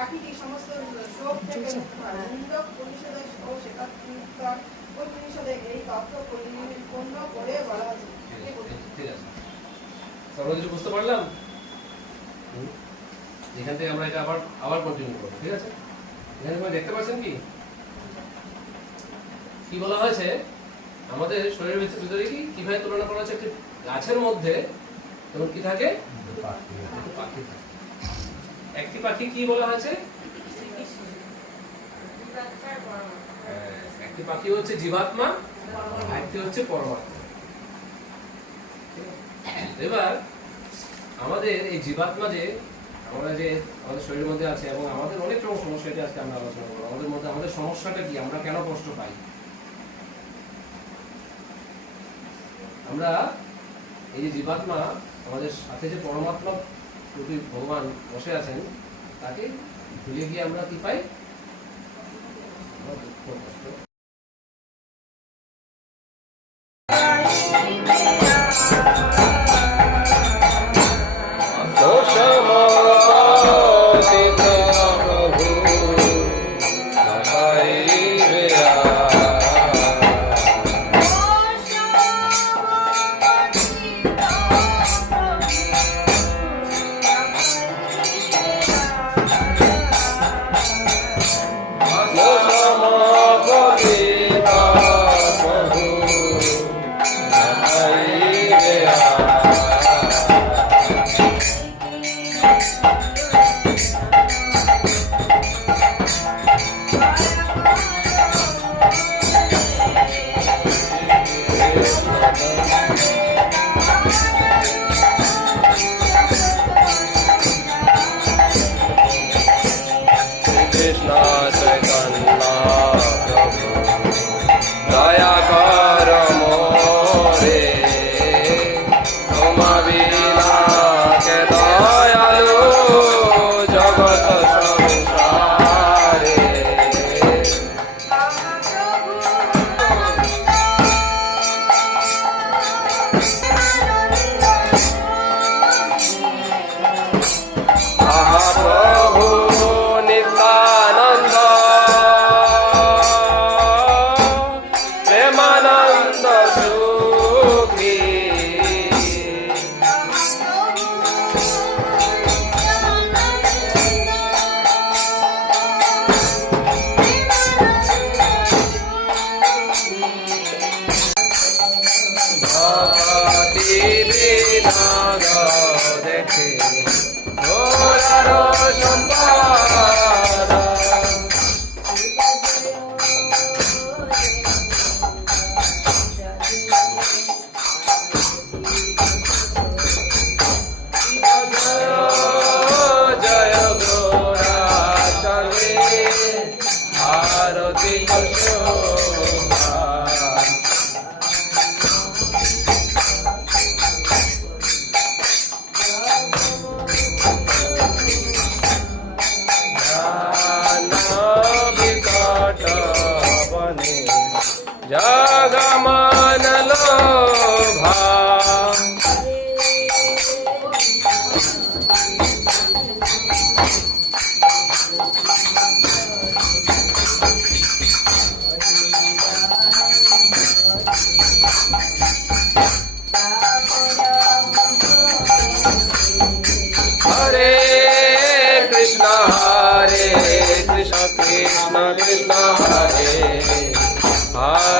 পাখিটি সমস্ত শোক থেকে মুক্ত হয়। মুন্ডক পরিষদে ও শেখার ওই পরিষদে এই তত্ত্ব পরিপূর্ণ করে বলা আছে। ঠিক আছে, আমরা কিছু বুঝতে পারলাম। এখান থেকে আমরা এটা আবার কন্টিনিউ করবো। ঠিক আছে, এখানে আপনারা দেখতে পাচ্ছেন কি বলা হয়েছে, আমাদের শরীরের ভিতরে কিভাবে তুলনা করা হচ্ছে, একটি গাছের মধ্যে তখন কি থাকে, পাখি থাকে। একটি পাখি কি বলা হয়েছে, একটি পাখি হচ্ছে জীবাত্মা, একটি হচ্ছে পরমাত্মা। এবার আমাদের এই জীবাত্মা যে আমাদের শরীরের মধ্যে আছে এবং আমাদের অনেক রকম সমস্যা, এটা আজকে আমরা আলোচনা করবো। আমাদের সমস্যাটা কি, আমরা কেন কষ্ট পাই। আমরা এই যে জীবাত্মা, আমাদের সাথে যে পরমাত্মা রূপী ভগবান বসে আছেন, তাকে ভুলে গিয়ে আমরা কি পাই, দুঃখ কষ্ট। Krishna Krishna Hare Hare